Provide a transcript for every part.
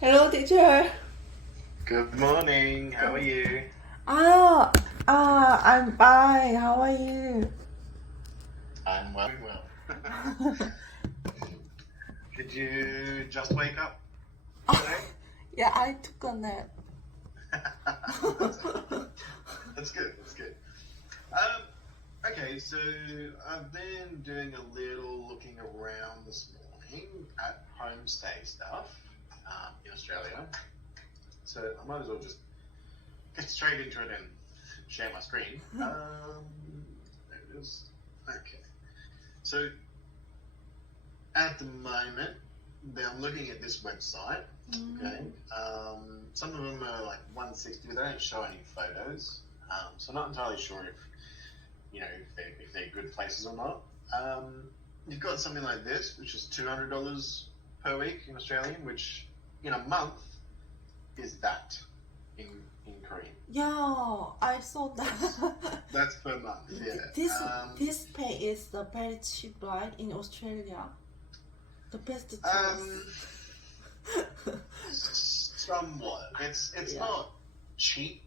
Hello, teacher. Good morning. How are you? Ah, I'm fine. How are you? I'm well. Did you just wake up today? Yeah, I took a nap. That's okay. That's good. That's good. Um, okay, so I've been doing a little looking around this morning at homestay stuff in Australia. So I might as well just get straight into it and share my screen. There it is. Okay. So at the moment, I'm looking at this website. Okay. Some of them are like 160, but they don't show any photos. So I'm not entirely sure if if they're good places or not. You've got something like this, which is $200 per week in Australian, which in a month is that in Korean. Yeah, I saw that. That's per month. Yeah. This this pay is the very cheap, right? In Australia, the best Um, choice. Somewhat. It's Yeah. not cheap,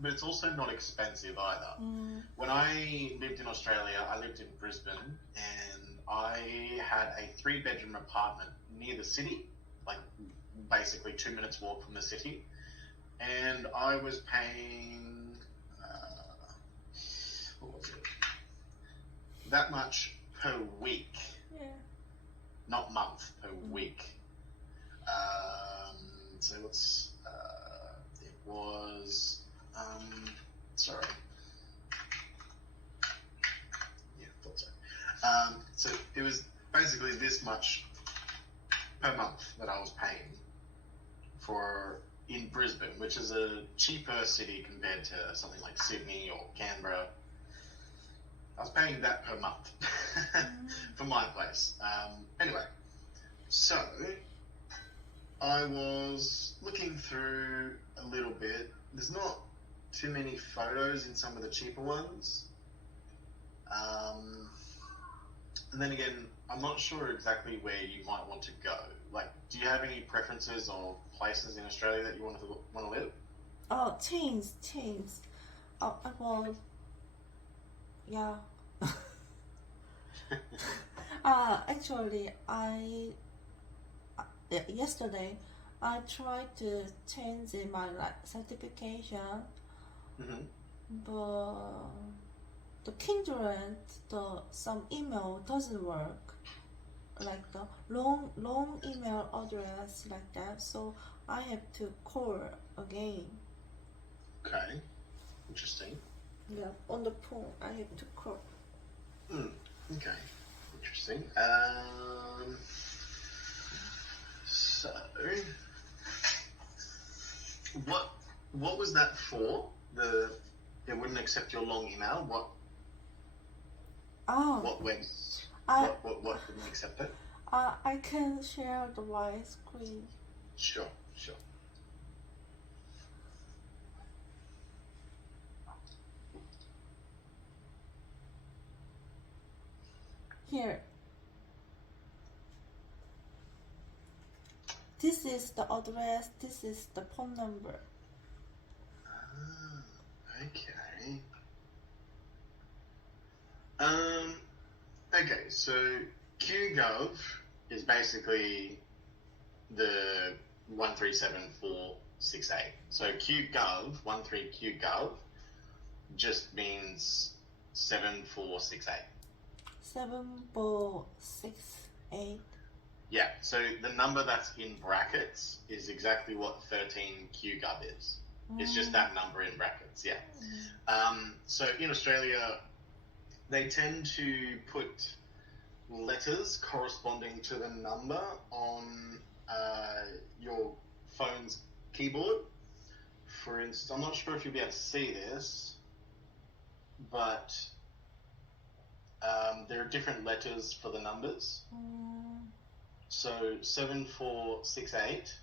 but it's also not expensive either. Mm. When I lived in Australia, I lived in Brisbane, and I had a three-bedroom apartment near the city, like basically 2 minutes walk from the city, and I was paying what was it? That much per week, Yeah. not month, per week. So it was, sorry, yeah, thought so. So it was basically this much per month that I was paying for in Brisbane, which is a cheaper city compared to something like Sydney or Canberra. I was paying that per month for my place. Anyway, so I was looking through a little bit. There's not too many photos in some of the cheaper ones. And then again, I'm not sure exactly where you might want to go. Like, do you have any preferences or places in Australia that you want to live? Oh, change. Oh, I want. Yeah. Actually, yesterday I tried to change my like certification, Mm-hmm. but the Kindred, the some email doesn't work, like the long email address like that. So I have to call again. Okay, interesting. Yeah, on the phone I have to call. Mm, okay, interesting. So what what was that for? It wouldn't accept your long email. Oh, What went? I What didn't accept it? I can share the my screen Sure, sure. here. This is the address. This is the phone number. Ah, okay. Um, okay, so QGov is basically the 137468. So QGov, 13QGov, just means 7468. 7468. Yeah, so the number that's in brackets is exactly what 13QGov is. It's just that number in brackets, yeah. So in Australia, they tend to put letters corresponding to the number on your phone's keyboard. For instance, I'm not sure if you'll be able to see this, but there are different letters for the numbers. So 7468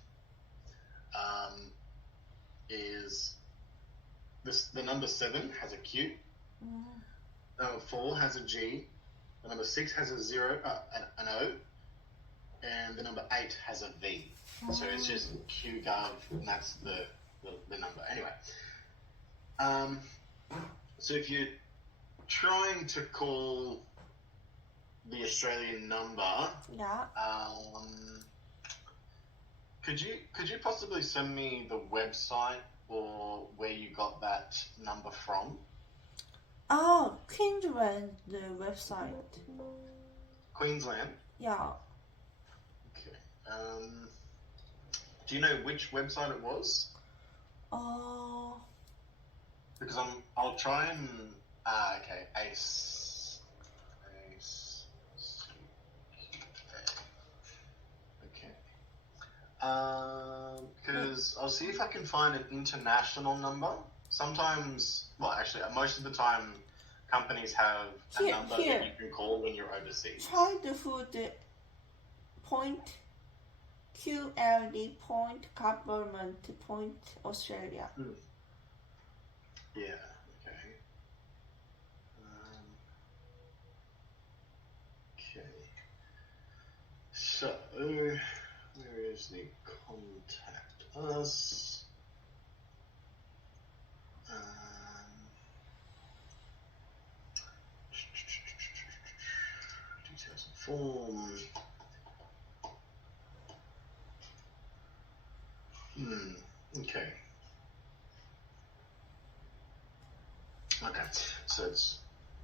is this. The number 7 has a Q. Number 4 has a G. The number 6 has a 0, an O, and the number 8 has a V. So it's just QGov, and that's the number. Anyway, so if you're trying to call the Australian number, Yeah. could you possibly send me the website or where you got that number from? Oh, Queensland the website. Queensland. Yeah. Okay. Do you know which website it was? Because I'll try and okay, Ace. Okay. Because I'll see if I can find an international number. Sometimes, well, actually, most of the time, companies have a number that you can call when you're overseas. Try the food point QLD point government point Australia. Yeah. Okay. Okay. So, where is the contact us? Details and form. Okay. Okay. So it's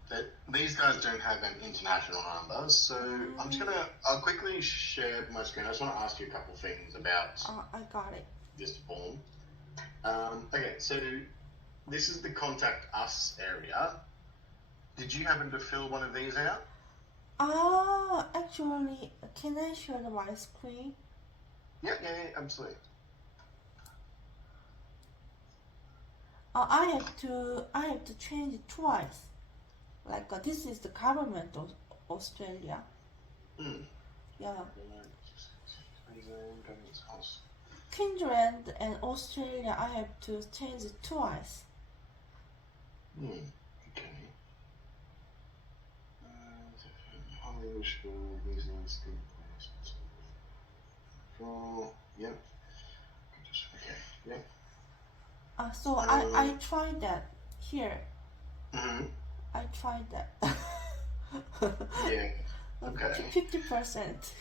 that these guys don't have an international number. So I'll quickly share my screen. I just want to ask you a couple things about I got it. this form. Okay. So this is the contact us area. Did you happen to fill one of these out? Actually, can I share my screen? Yeah, absolutely. I have to change it twice. Like this is the government of Australia. Yeah. Queensland and Australia, I have to change it twice. Okay. English school, New Zealand school. Yep. Okay. Yep. So I tried that here. Mm-hmm. I tried that. Yeah. Okay. 50%.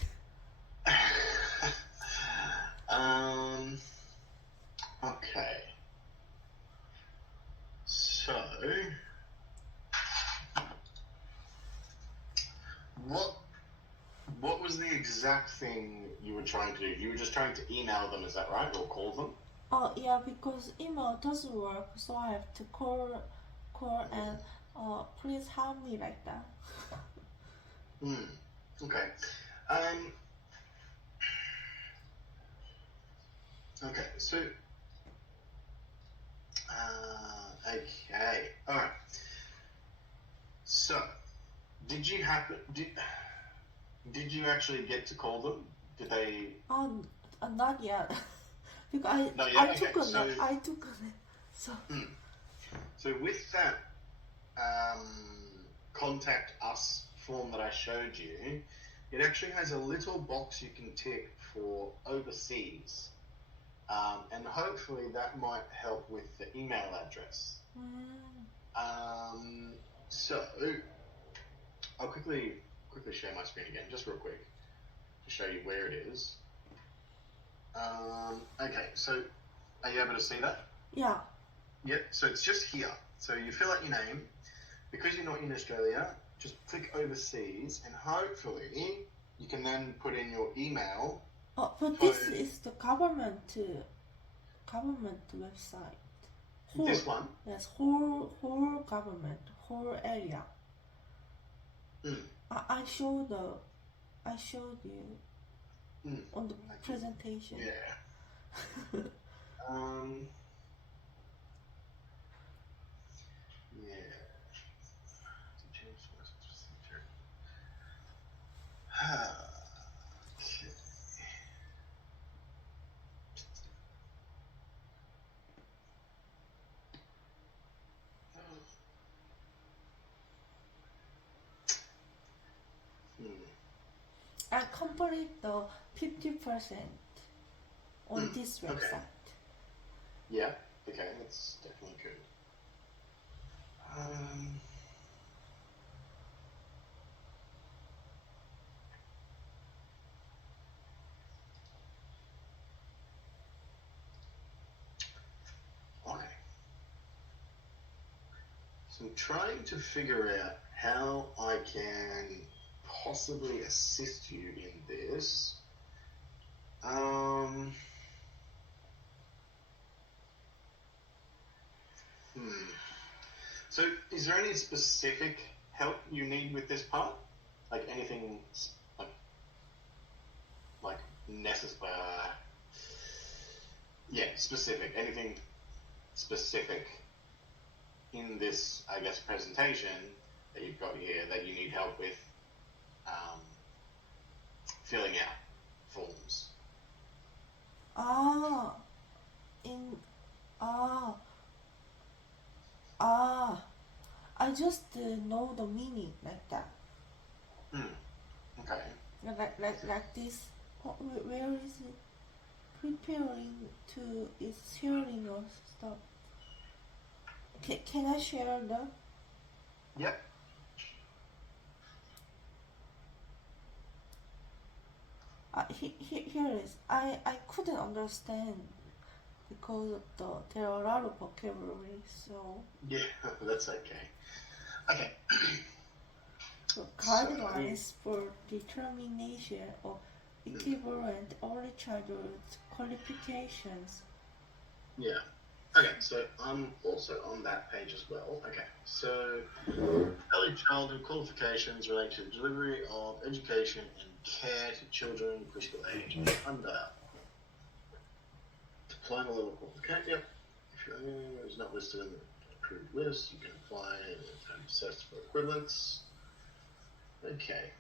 Okay. So, what was the exact thing you were trying to do? You were just trying to email them, is that right, or call them? Oh yeah, because email doesn't work, so I have to call and please help me like that. Okay. Okay. So. Okay. All right. So, did you actually get to call them? Did they? Not yet. Because Not I yet? took Okay, a I took a so. So with that contact us form that I showed you, it actually has a little box you can tick for overseas. And hopefully that might help with the email address. So I'll quickly share my screen again, just real quick, to show you where it is. Okay, so are you able to see that? Yeah. Yep, so it's just here. So you fill out your name. Because you're not in Australia, just click overseas, and hopefully you can then put in your email. But this is the government website. This one? Yes, whole government, whole area. I showed you on the presentation. Yeah. Yeah. I complete the 50%. on this okay. website. Yeah. Okay, that's definitely good. Okay. So I'm trying to figure out how I can possibly assist you in this. So, is there any specific help you need with this part? Like anything, like necessary? Yeah, specific. Anything specific in this, I guess, presentation that you've got here that you need help with filling out forms? Ah, in ah ah. I just know the meaning like that. Okay. Like this. Where is it? Preparing to is sharing your stuff. Can I share the? Yep. Here is. I couldn't understand because of there are a lot of vocabulary. So Yeah, that's okay. Okay. guidelines for determination of equivalent early childhood qualifications. Yeah. Okay, so I'm also on that page as well. Okay, so early childhood qualifications relate to the delivery of education and care to children preschool age and under. Diploma level qualification. Yep. If your name is not listed in the approved list, you can apply and assess for equivalence. Okay.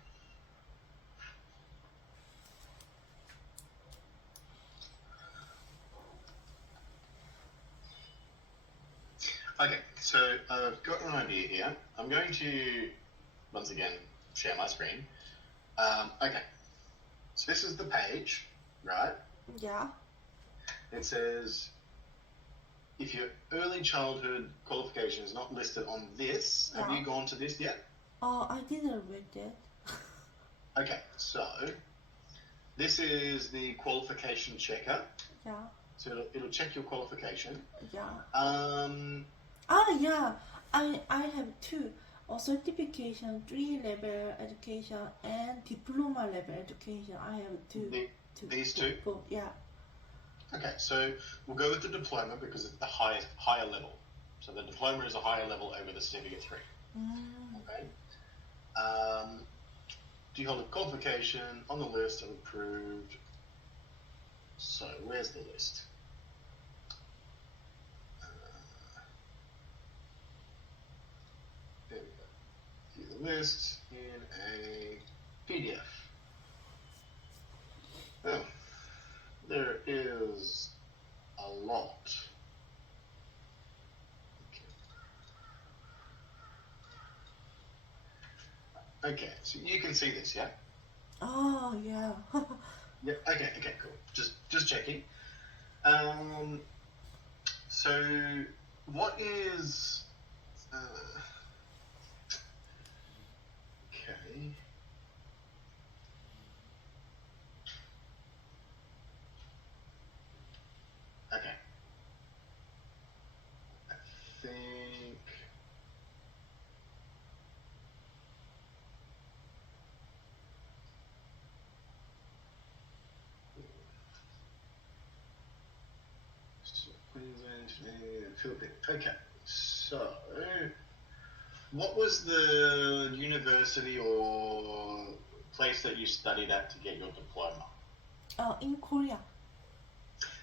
Okay, so I've got an idea here. I'm going to, once again, share my screen. Okay, so this is the page, right? Yeah. It says, if your early childhood qualification is not listed on this, have you gone to this yet? I didn't read it. Okay, so this is the qualification checker. Yeah. So it'll check your qualification. Yeah. Yeah. I have two. Certification, 3-level education, and diploma level education. I have two. These two? Yeah. Okay, so we'll go with the diploma because it's the higher level. So the diploma is a higher level over the certificate 3. Okay. Do you hold a qualification on the list of approved? So where's the list? There we go. View the list in a PDF. Oh, there is a lot. Okay, so you can see this, yeah? Oh, yeah. Yeah. Okay. Cool. Just checking. So what is? Okay. Okay. I think. Okay, so what was the university or place that you studied at to get your diploma? In Korea.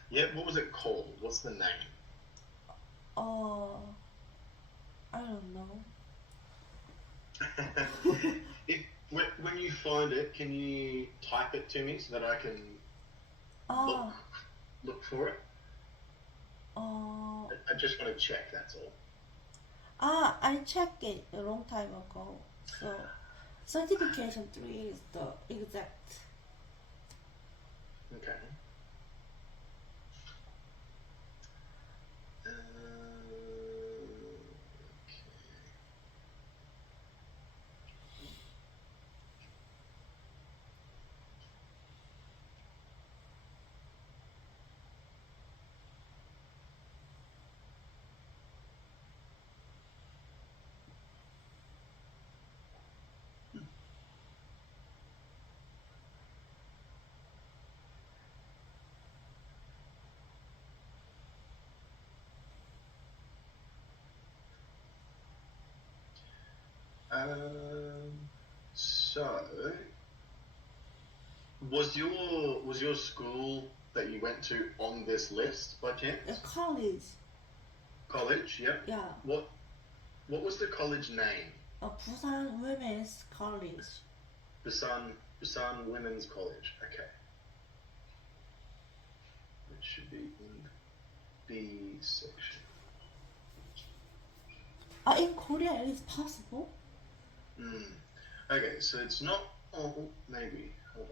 Yeah, what was it called? What's the name? I don't know. When you find it, can you type it to me so that I can look for it? I just want to check, that's all. I checked it a long time ago. So, certification 3 is the exact. Okay. So, was your school that you went to on this list by chance? College. College, yep. Yeah. What was the college name? Busan Women's College. Busan Women's College. Okay. It should be in B section. In Korea it is possible. Okay, so it's not. Oh, maybe. Hold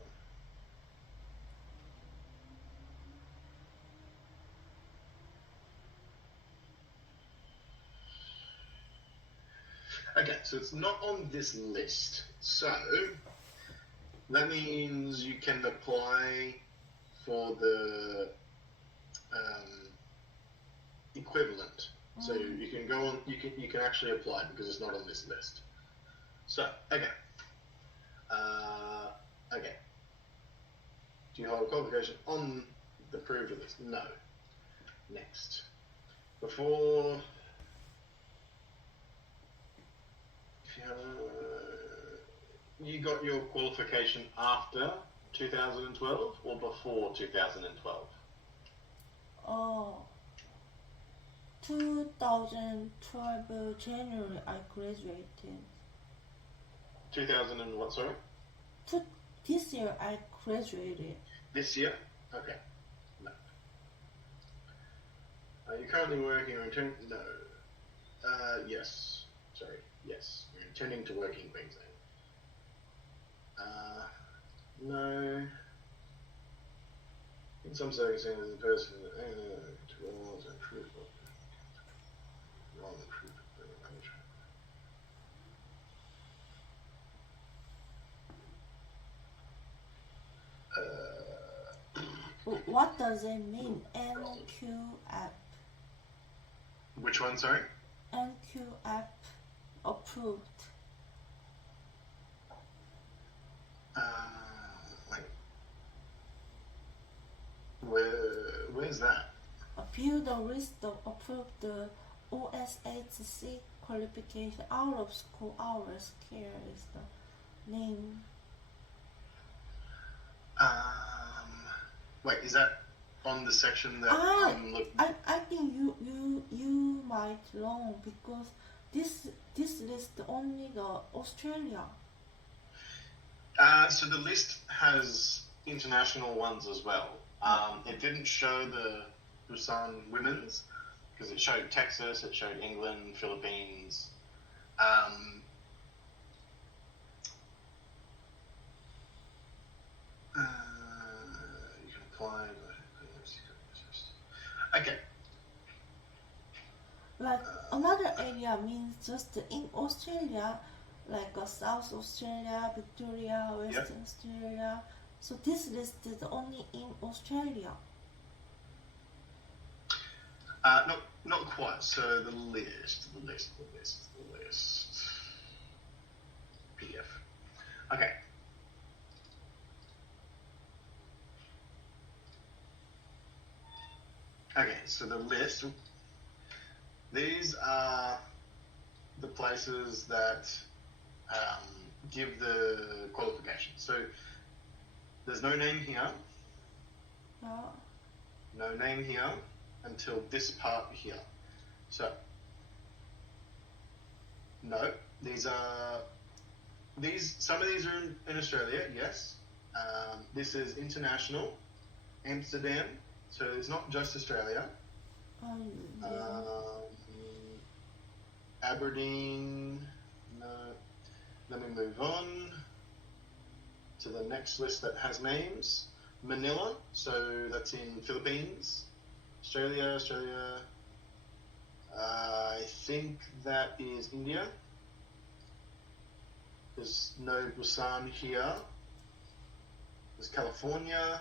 on. Okay, so it's not on this list. So that means you can apply for the equivalent. So you can go on. You can actually apply because it's not on this list. So okay. Okay. Do you hold a qualification on the approved list? No. Next. Before. You got your qualification after 2012 or before 2012? 2012 January I graduated. 2000 and what, sorry? This year I graduated. This year? Okay. No. Are you currently working or intending? No. Yes. Sorry. Yes. You're intending to work in Queensland. No. In some circumstances, the person What does it mean? NQF. Which one, sorry? NQF approved. Where's that? View the list of approved OSHC qualification. Out of school hours care is the name. Wait, is that on the section that I'm looking? I think you might wrong because this list only the Australia. So the list has international ones as well. It didn't show the Busan Women's because it showed Texas, it showed England, Philippines. You can apply. Okay. Like another area means just in Australia, like South Australia, Victoria, Western Australia. So this list is only in Australia. Not quite. So the list. PDF. Okay. Okay, so the list. These are the places that give the qualification. So there's no name here. No name here until this part here. So no, some of these are in Australia, yes. This is international, Amsterdam, so it's not just Australia. Aberdeen, no. Let me move on to the next list that has names. Manila, so that's in Philippines. Australia. I think that is India. There's no Busan here. There's California.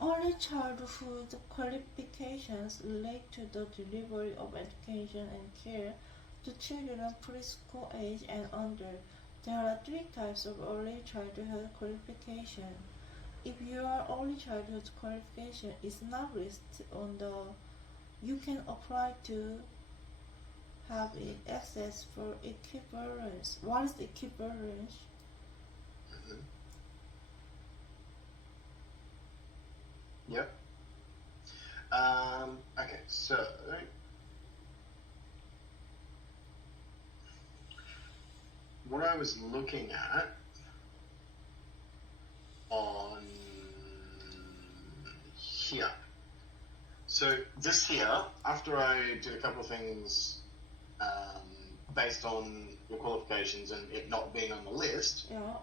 Early childhood qualifications relate to the delivery of education and care to children preschool age and under. There are 3 types of early childhood qualification. If your early childhood qualification is not listed on the, you can apply to have access for equivalence. What is equivalence? Mhm. Yep. Okay, so what I was looking at on here. So this here, after I did a couple of things based on your qualifications and it not being on the list, Yeah.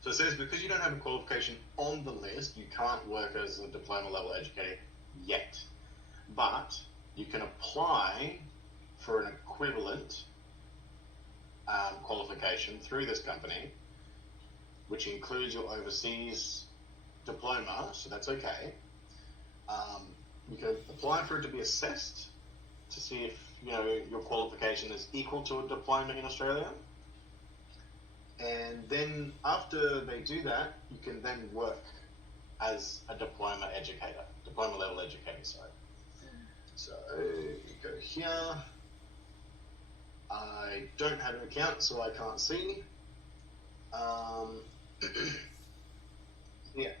so it says because you don't have a qualification on the list, you can't work as a diploma level educator yet. But you can apply for an equivalent qualification through this company, which includes your overseas diploma, so that's okay. You can apply for it to be assessed to see if your qualification is equal to a diploma in Australia. And then after they do that, you can then work as a diploma level educator, sorry. So you go here. I don't have an account, so I can't see. Yeah.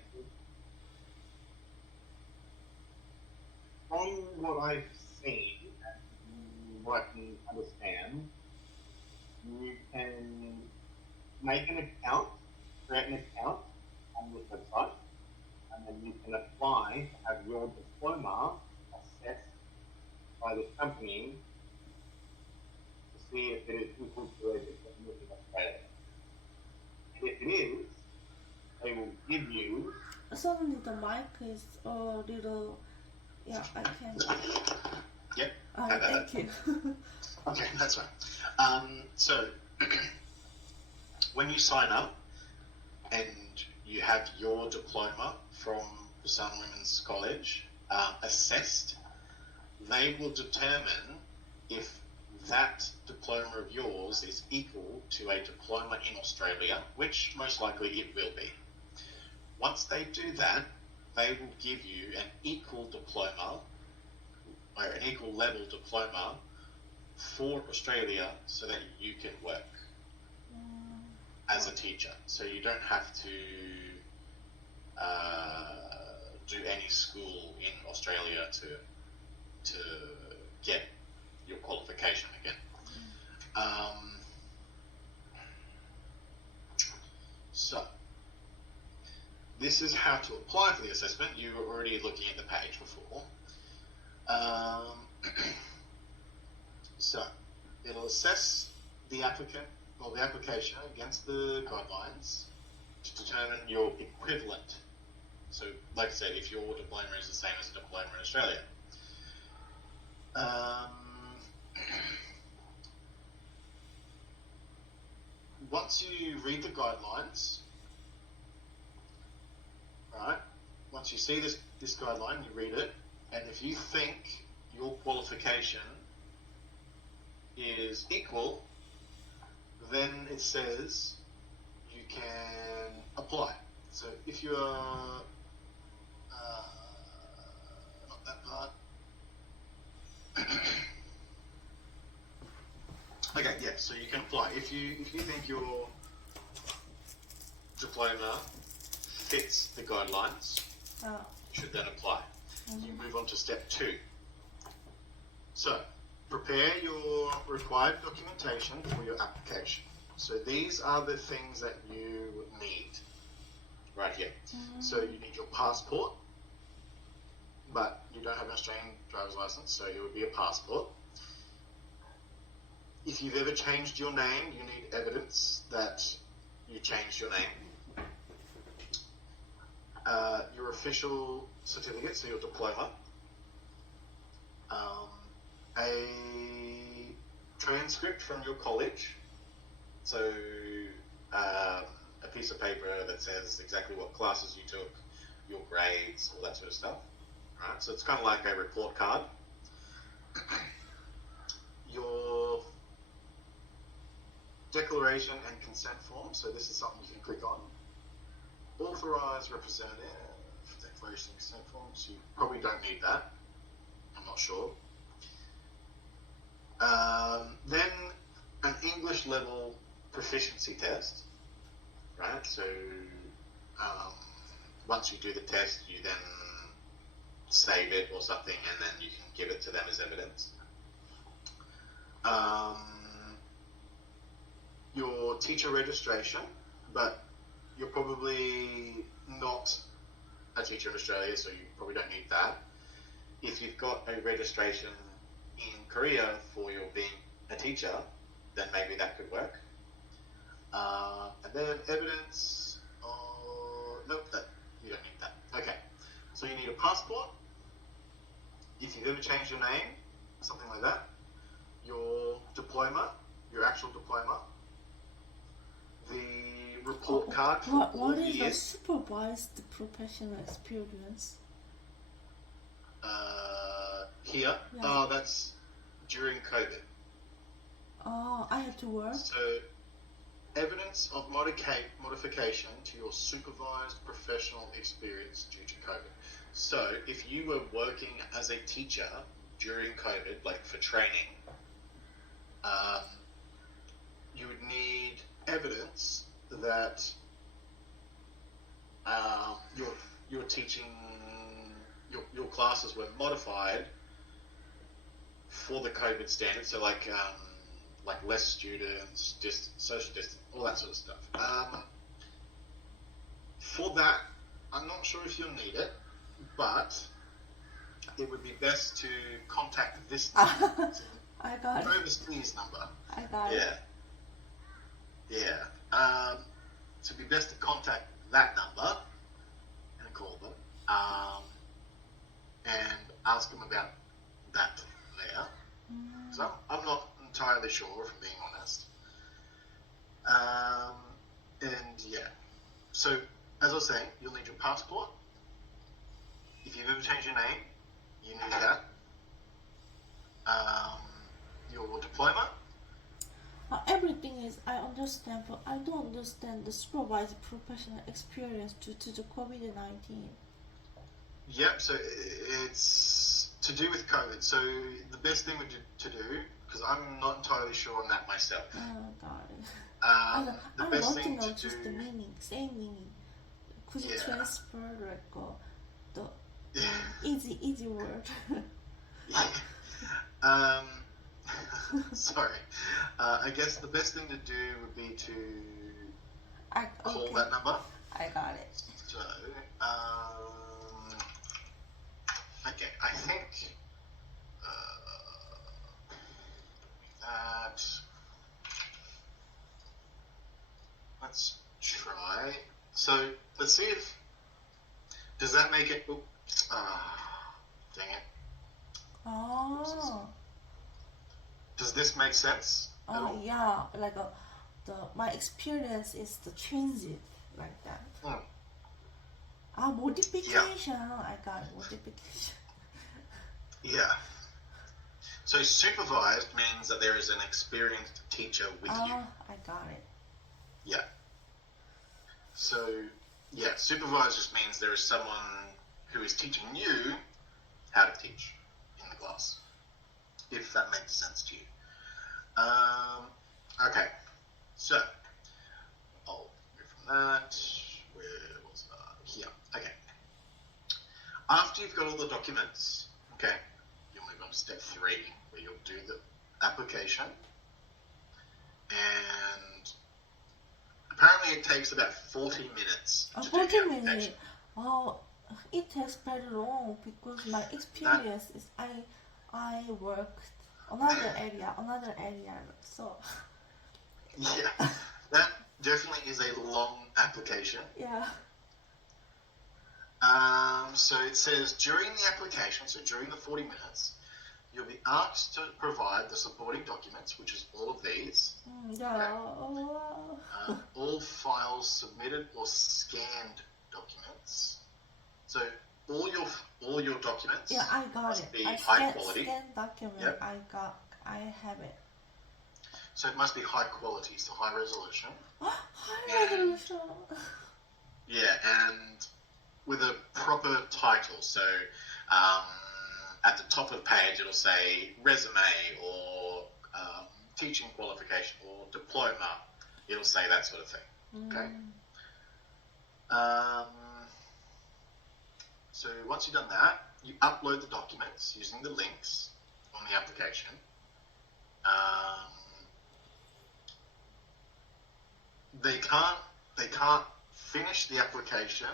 From what I've seen and what I can understand, you can make an account, create an account on this website, and then you can apply to have your diploma assessed by the company to see if it is equal to a diploma in Australia. And if it is, they will give you. Suddenly the mic is a little. Yeah, I can. Yep. Thank you. Okay, that's right. So when you sign up and you have your diploma from Busan Women's College assessed, they will determine if that diploma of yours is equal to a diploma in Australia, which most likely it will be. Once they do that, they will give you an equal diploma or an equal level diploma for Australia so that you can work as a teacher. So you don't have to do any school in Australia to get your qualification again. So this is how to apply for the assessment. You were already looking at the page before. So it'll assess the applicant or the application against the guidelines to determine your equivalent. So, like I said, if your diploma is the same as a diploma in Australia. Once you read the guidelines, right? Once you see this guideline, you read it, and if you think your qualification is equal, then it says you can apply. So if you are not that part. Okay, yeah. So you can apply if you think your diploma fits the guidelines. You should then apply. You move on to step 2. So prepare your required documentation for your application. So these are the things that you need right here. So you need your passport, but you don't have an Australian driver's license, so it would be a passport. If you've ever changed your name, you need evidence that you changed your name. Your official certificate, so your diploma. A transcript from your college, so a piece of paper that says exactly what classes you took, your grades, all that sort of stuff. Right, so it's kind of like a report card. Your declaration and consent form, so this is something you can click on. Authorised representative, declaration and consent forms, you probably don't need that, I'm not sure. Then an English level proficiency test, right? So once you do the test, you then save it or something, and then you can give it to them as evidence. Your teacher registration, but you're probably not a teacher in Australia, so you probably don't need that. If you've got a registration in Korea for your being a teacher, then maybe that could work. And then evidence, nope, that you don't need that. Okay, so you need a passport. If you've ever changed your name, something like that. Your diploma, your actual diploma. The report card for all What the is the years. supervised professional experience? Here, Yeah. that's during COVID. Oh, I had to work. So, evidence of modification to your supervised professional experience due to COVID. So, if you were working as a teacher during COVID, like for training, you would need evidence that your teaching, your classes were modified for the COVID standards. So like less students, social distance, all that sort of stuff. For that, I'm not sure if you'll need it, but it would be best to contact this number. I got it. Overseas number. I got it. Yeah. So it'd be best to contact that number and call them and ask them about that there. So I'm not entirely sure, if I'm being honest. And yeah. So as I was saying, you'll need your passport. If you've ever changed your name, you need that. Your diploma. Everything is I understand, but I don't understand the supervised professional experience due to the COVID-19. Yep, so it's to do with COVID. So the best thing to do, because I'm not entirely sure on that myself. Oh, got it. The I best want to thing know to just the do, meaning, same meaning. Could you Yeah. transfer like the easy word? sorry. I guess the best thing to do would be to call Okay, that number. I got it. So, okay, I think that. Let's try. So let's see if does that make it. Dang it. Oh, Does this make sense at all? yeah, like my experience is the transit like that. Modification. I got it. Modification. Yeah. So supervised means that there is an experienced teacher with you. I got it. Yeah. So yeah, supervised just means there is someone who is teaching you how to teach in the class. If that makes sense to you. Okay. So I'll move from that. Where was here? Okay. After you've got all the documents, okay, you'll move on to step 3, where you'll do the application. And apparently it takes about 40 minutes to do 40 the application. minutes. Oh, it takes very long because my experience is I worked another area. So Yeah, that definitely is a long application. yeah. So it says during the application, so during the 40 minutes, you'll be asked to provide the supporting documents, which is all of these. Yeah. All files submitted or scanned documents. So all your documents. Yeah, I got must it. be I high quality. Scan document. Yep. I have it. So it must be high quality, so high resolution. High resolution. Yeah, and with a proper title. So at the top of the page, it'll say resume or teaching qualification or diploma. It'll say that sort of thing. Okay. So once you've done that, you upload the documents using the links on the application. They can't finish the application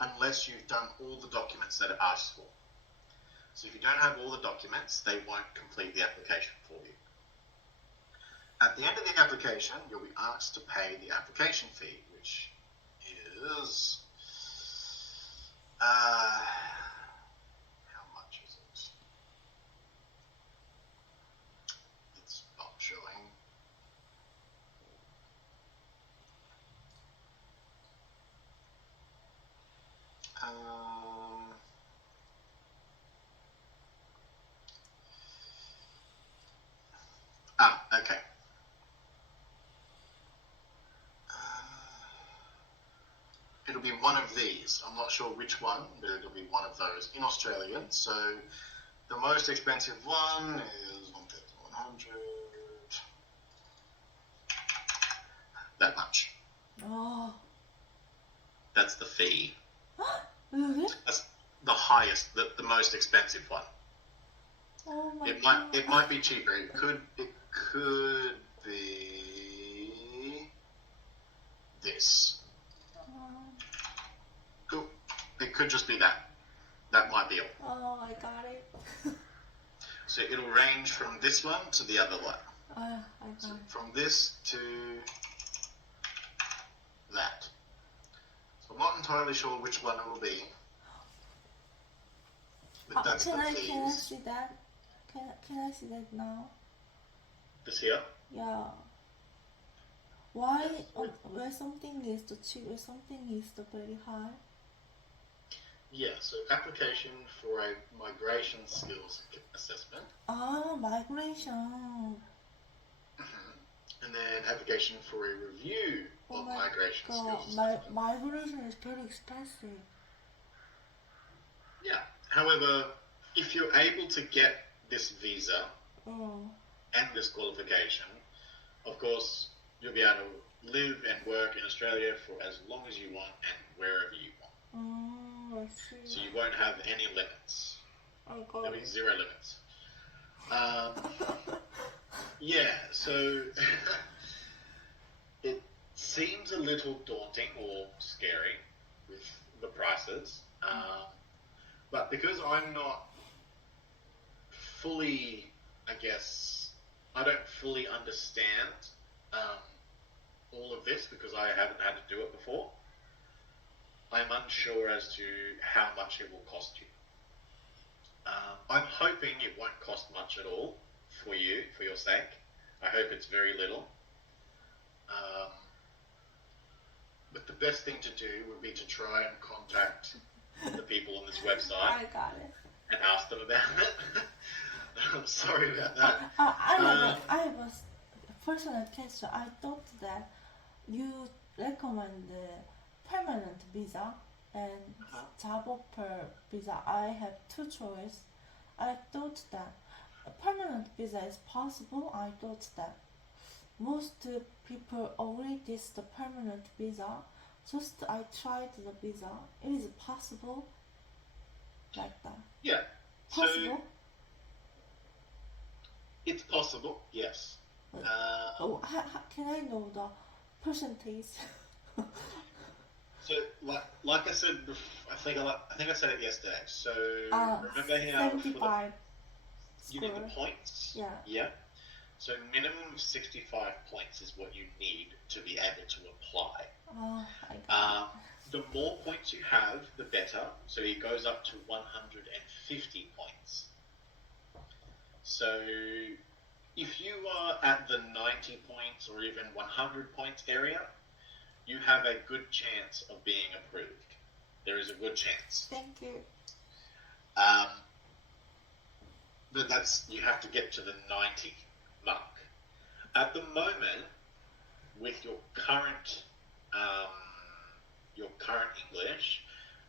unless you've done all the documents that it asks for. So if you don't have all the documents, they won't complete the application for you. At the end of the application, you'll be asked to pay the application fee, which is how much is it? It's not showing. Okay. It'll be one of these. I'm not sure which one, but it'll be one of those in Australian. So the most expensive one is 1,100. That much. Oh. That's the fee. Really? That's the highest, the most expensive one. Oh my It might be cheaper. It could be this. Cool. It could just be that. That might be all. Oh, I got it. So it'll range from this one to the other one. I So got it. from this to that. So I'm not entirely sure which one it will be. But that's Can the I fees. see that? Can I see that now? This here? Yeah. Why where something is the cheap, where something is the very high? Yeah, so application for a migration skills assessment. Ah, migration. And then application for a review Oh of my migration God, skills assessment. migration is very expensive. Yeah. However, if you're able to get this visa Oh. and this qualification, of course, you'll be able to live and work in Australia for as long as you want and wherever you want. I see. So you won't have any limits. I got There'll be it. 0 limits. Yeah, so it seems a little daunting or scary with the prices. But because I'm not fully, I guess, I don't fully understand all of this because I haven't had to do it before, I'm unsure as to how much it will cost you. I'm hoping it won't cost much at all for you, for your sake. I hope it's very little. But the best thing to do would be to try and contact the people on this website I got it. and ask them about it. I'm sorry about that. I have a personal question. I thought that you recommend the permanent visa and job offer visa. I have two choices. I thought that a permanent visa is possible. I thought that most people already this the permanent visa. Just I tried the visa. It is possible like that. Yeah. Possible. So it's possible, yes. Oh, can I know the percentage? So, like I said, I think I said it yesterday. So remember how 75 you need the score. points? Yeah. Yeah. So minimum of 65 points is what you need to be able to apply. Oh, I got The more points you have, the better. So it goes up to 150 points. So if you are at the 90 points or even 100 points area, you have a good chance of being approved. There is a good chance. Thank you. But you have to get to the 90 mark. At the moment, with your current English,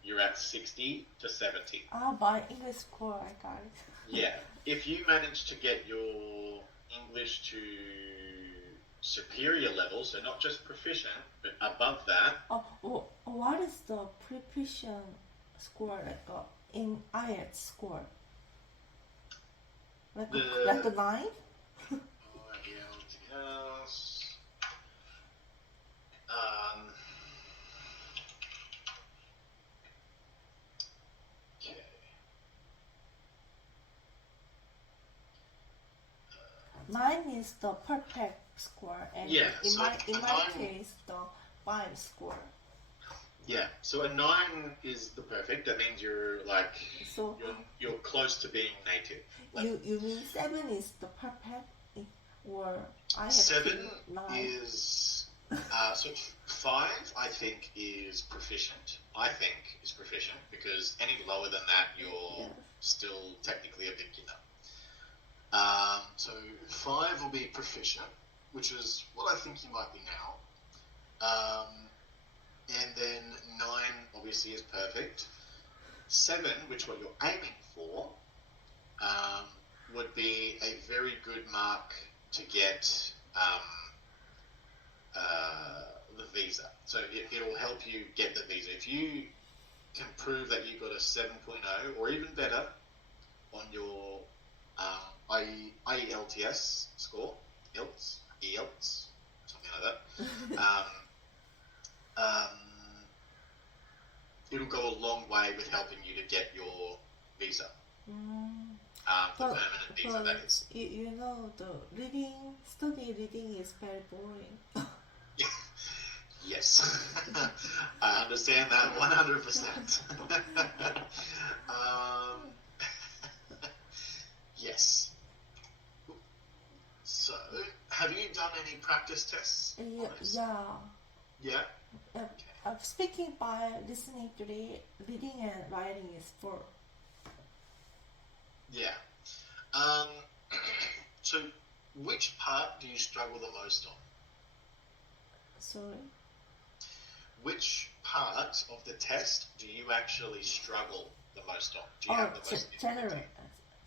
you're at 60 to 70. My English score, I got it. Yeah. If you manage to get your English to superior level, so not just proficient, but above that. What is the proficient score in IELTS score? Like a 9? IELTS. Okay. 9 is the perfect score, and Yeah, in so my a 9 case, the 5 score. Yeah, so a 9 is the perfect. That means you're like So you're close to being native. you mean 7 is the perfect, or I have 7 to 9? is so 5 I think is proficient. Because any lower than that you're Yeah. still technically a beginner. So 5 will be proficient, which is what I think you might be now. And then 9 obviously is perfect. 7, which what you're aiming for, would be a very good mark to get the visa. So it'll help you get the visa. If you can prove that you got a 7.0 or even better on your IELTS score, ELTS, something like that, it'll go a long way with helping you to get your visa. The permanent visa, that is. You know, the study reading is very boring. Yes, I understand that 100%. Yes. So, have you done any practice tests? Yeah. Speaking by listening to reading and writing is 4. Yeah. So, which part do you struggle the most on? Sorry? Which part of the test do you actually struggle the most on? Do you have the most difficulty?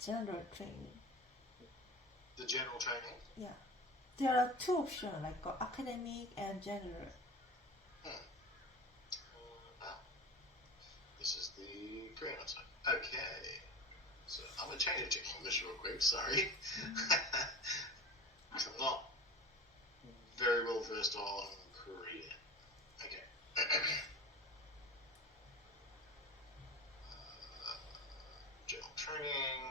General training. The general training? Yeah. There are 2 options, like academic and general. This is the green one. Okay. So I'm going to change it to English real quick, sorry. Because I'm not very well versed on Korean. Okay. General training.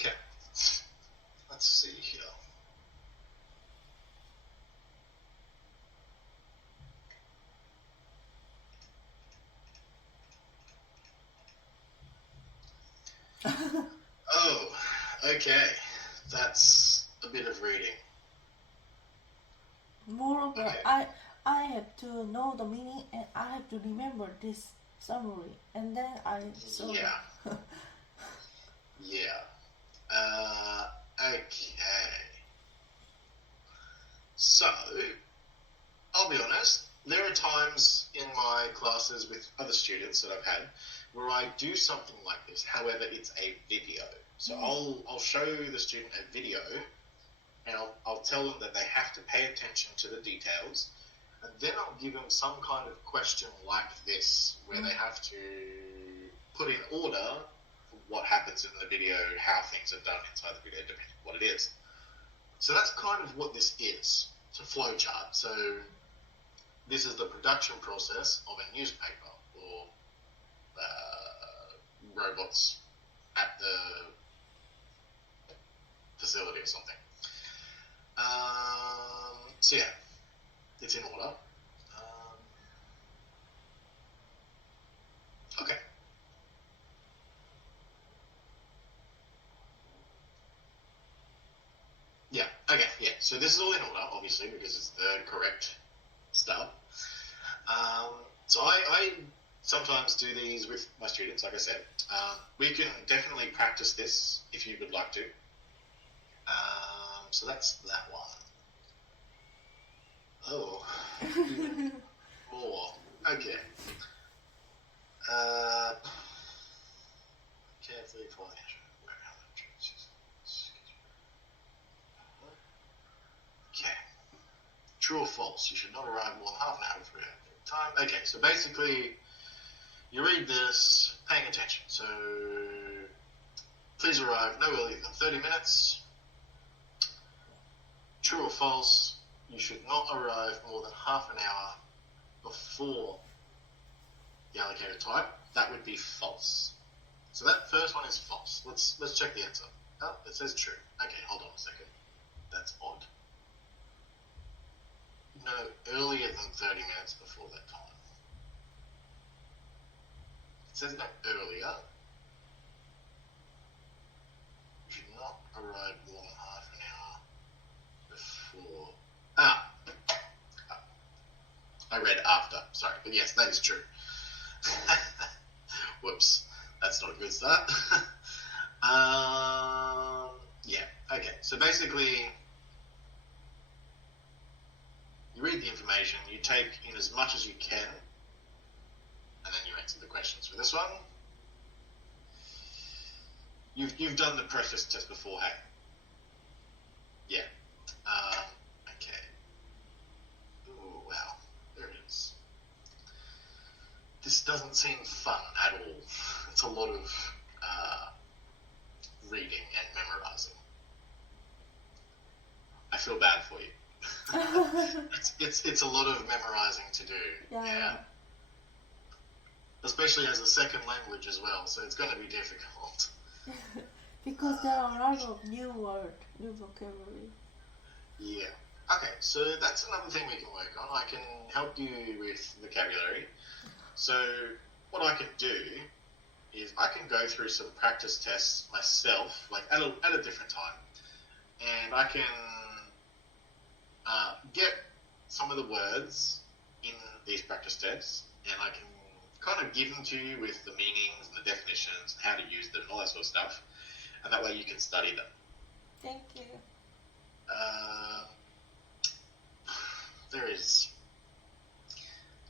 Okay. Let's see here. Oh, okay. That's a bit of reading. Moreover, Okay. I have to know the meaning, and I have to remember this summary, and then I saw Yeah. it. Yeah. Okay. So, I'll be honest, there are times in my classes with other students that I've had where I do something like this. However, it's a video. So I'll show the student a video, and I'll tell them that they have to pay attention to the details, and then I'll give them some kind of question like this, where they have to put in order what happens in the video, how things are done inside the video, depending on what it is. So that's kind of what this is. It's a flow chart. So this is the production process of a newspaper or robots at the facility or something. So yeah, it's in order. Okay. Yeah, okay, yeah. So this is all in order, obviously, because it's the correct stuff. So I sometimes do these with my students, like I said. We can definitely practice this if you would like to. So that's that one. Oh, even more. Okay. Carefully follow the action. Okay. True or false? You should not arrive more than half an hour before your time. Okay, so basically, you read this, paying attention. So, please arrive no earlier than 30 minutes. True or false? You should not arrive more than half an hour before the allocated time. That would be false. So that first one is false. Let's check the answer. Oh, it says true. Okay, hold on a second. That's odd. No earlier than 30 minutes before that time. It says no earlier. You should not arrive more than half an hour before. I read after. Sorry, but yes, that is true. Whoops, that's not a good start. Yeah, okay. So basically, you read the information, you take in as much as you can, and then you answer the questions for this one. You've done the practice test before, hey? Yeah. Okay. Ooh, wow. There it is. This doesn't seem fun at all. It's a lot of reading and memorizing. I feel bad for you. It's a lot of memorizing to do. Yeah. Especially as a second language as well, so it's going to be difficult. Because there are a lot of new words, new vocabulary. Yeah. Okay, so that's another thing we can work on. I can help you with vocabulary. So what I can do is I can go through some practice tests myself, like at a different time, and I can get some of the words in these practice tests, and I can kind of give them to you with the meanings and the definitions and how to use them and all that sort of stuff, and that way you can study them. Thank you. There is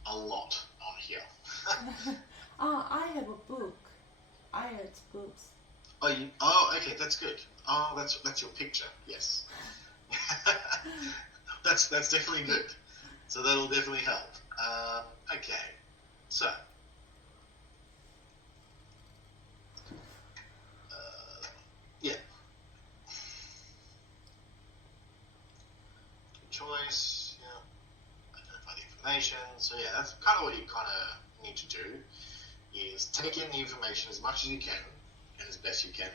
a lot on here. I have a book. IELTS books. Oh, okay, that's good. Oh, that's your picture. Yes. That's definitely good. So that'll definitely help. Okay, so yeah. Choice. Yeah. Identify the information. So yeah, that's kind of what you kind of need to do. Is take in the information as much as you can and as best you can.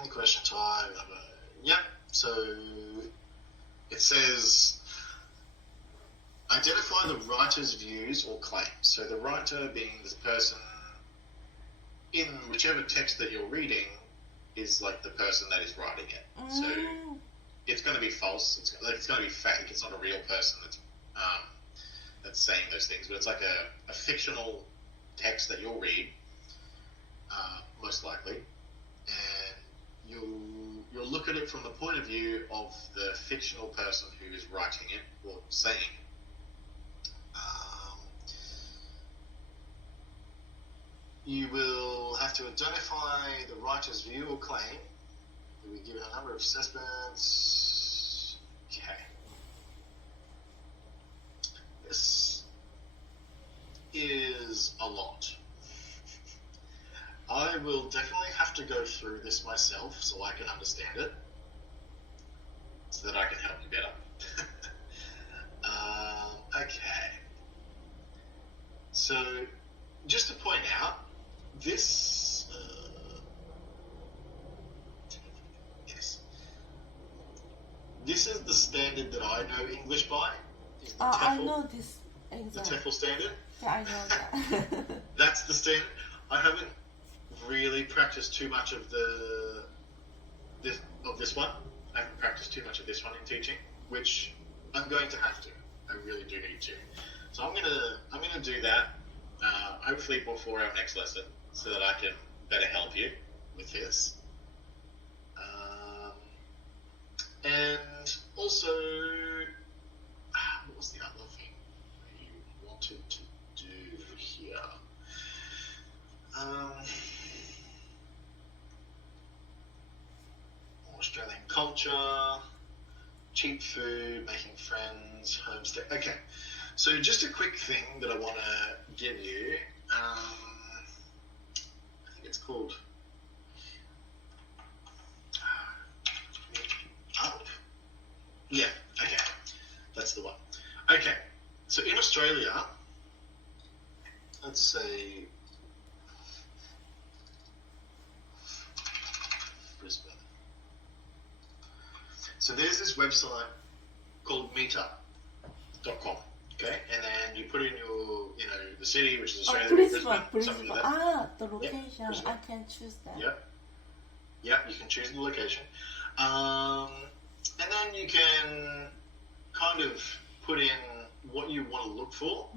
Any question type? Yep. So it says identify the writer's views or claims. So the writer being this person in whichever text that you're reading is like the person that is writing it. So it's going to be false. It's going to be fake. It's not a real person that's saying those things, but it's like a fictional text that you'll read, most likely, and you'll look at it from the point of view of the fictional person who is writing it or saying it. You will have to identify the writer's view or claim. You'll be given a number of assessments. Okay. This is a lot. I will definitely have to go through this myself so I can understand it, so that I can help you better. Okay. So, just to point out, this this is the standard that I know English by. Is the TEFL, I know this the exam. TEFL standard. Yeah, I know that. That's the standard. I haven't really practiced too much of this one. I haven't practiced too much of this one in teaching, which I'm going to have to. I really do need to. So I'm gonna do that. Hopefully before our next lesson, so that I can better help you with this. And also, what was the other thing you wanted to do here? Australian culture, cheap food, making friends, homestay. Okay, so just a quick thing that I want to give you. I think it's called Up. Yeah, okay, that's the one. Okay, so in Australia, let's say Brisbane. So there's this website called meetup.com, okay? And then you put in your, the city, which is Oh, Australia, Brisbane. something like that. Ah, the location. Brisbane. I can choose that. Yeah, you can choose the location. And then you can kind of put in what you want to look for.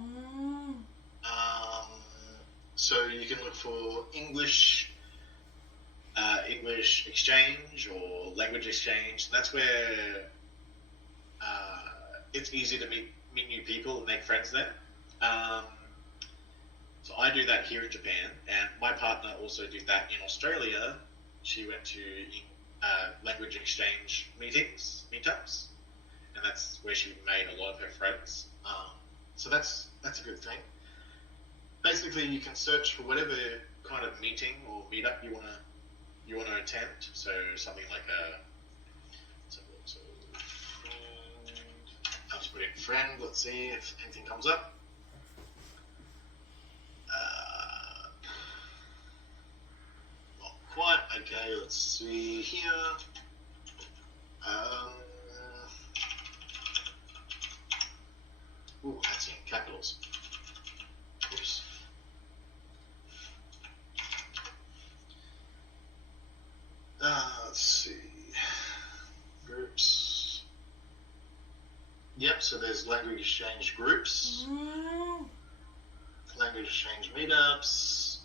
So you can look for English exchange or language exchange. That's where it's easy to meet new people and make friends there. So I do that here in Japan, and my partner also did that in Australia. She went to language exchange meetups, and that's where she made a lot of her friends. So that's a good thing. Basically, you can search for whatever kind of meeting or meetup you wanna attend. So something like I'll just put in friend. Let's see if anything comes up. Not quite. Okay, let's see here. That's in capitals. Oops. Let's see. Groups. Yep, so there's language exchange groups, language exchange meetups,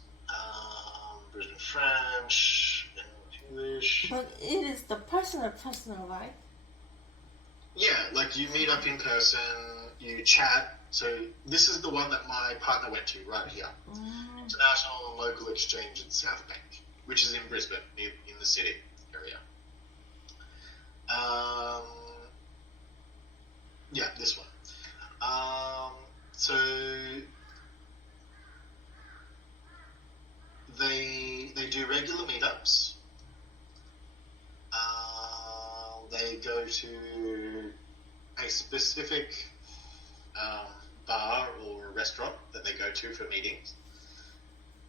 Brisbane French, and English. But it is the personal, right? Yeah, like you meet up in person, you chat. So this is the one that my partner went to right here. International and Local Exchange in South Bank, which is in Brisbane, in the city area. Yeah, this one. So they do regular meetups. They go to a specific bar or restaurant that they go to for meetings.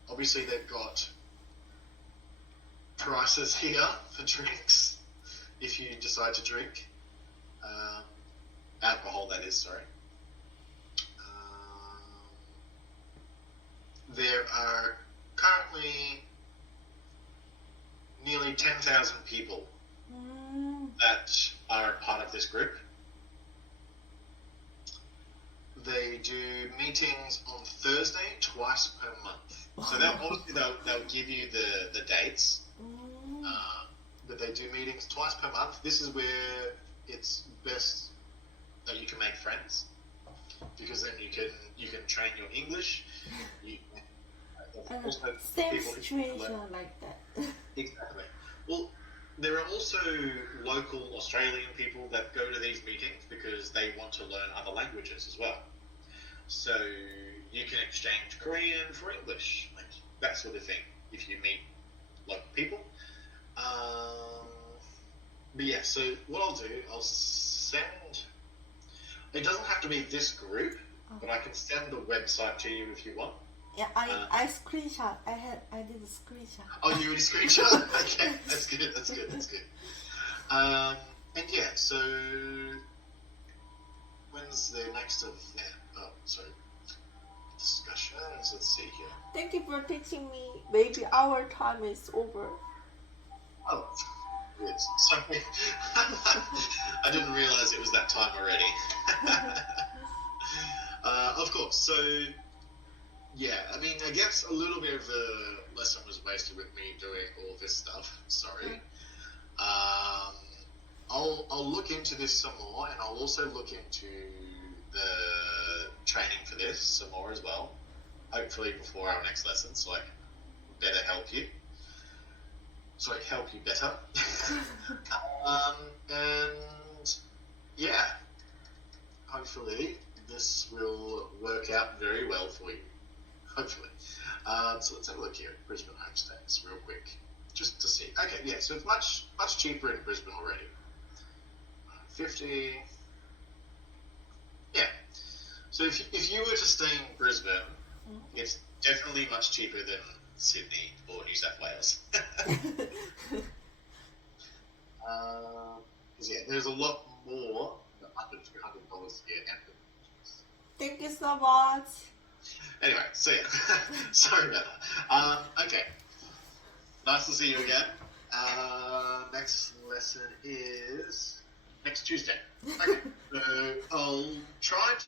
Obviously, they've got prices here for drinks if you decide to drink. Alcohol, that is, sorry. There are currently nearly 10,000 people that are part of this group. They do meetings on Thursday twice per month. So they'll give you the dates, but they do meetings twice per month. This is where it's best that you can make friends, because then you can train your English. Same situation like that. Exactly. Well, there are also local Australian people that go to these meetings because they want to learn other languages as well. So you can exchange Korean for English, like that sort of thing, if you meet local people. But yeah, so what I'll do, I'll send. It doesn't have to be this group, but I can send the website to you if you want. Yeah, I screenshot. I did a screenshot. Oh, you already screenshot? Okay, that's good. And yeah, so when's the next of discussions? Let's see here. Thank you for teaching me. Maybe our time is over. Oh, Yes. Sorry. I didn't realise it was that time already. Of course. So, yeah, I mean, I guess a little bit of the lesson was wasted with me doing all this stuff. Sorry. I'll look into this some more, and I'll also look into the training for this some more as well. Hopefully before our next lesson, so I can better help you. Sorry, help you better. And yeah, hopefully this will work out very well for you. Hopefully. So let's have a look here at Brisbane homestays real quick, just to see. Okay, yeah, so it's much cheaper in Brisbane already. 50. Yeah. So if you were to stay in Brisbane, it's definitely much cheaper than Sydney or New South Wales. Because yeah, there's a lot more than $100 to $200 here. Thank you so much. Anyway, so yeah, sorry about that. Okay, nice to see you again. Next lesson is next Tuesday. Okay, so I'll try to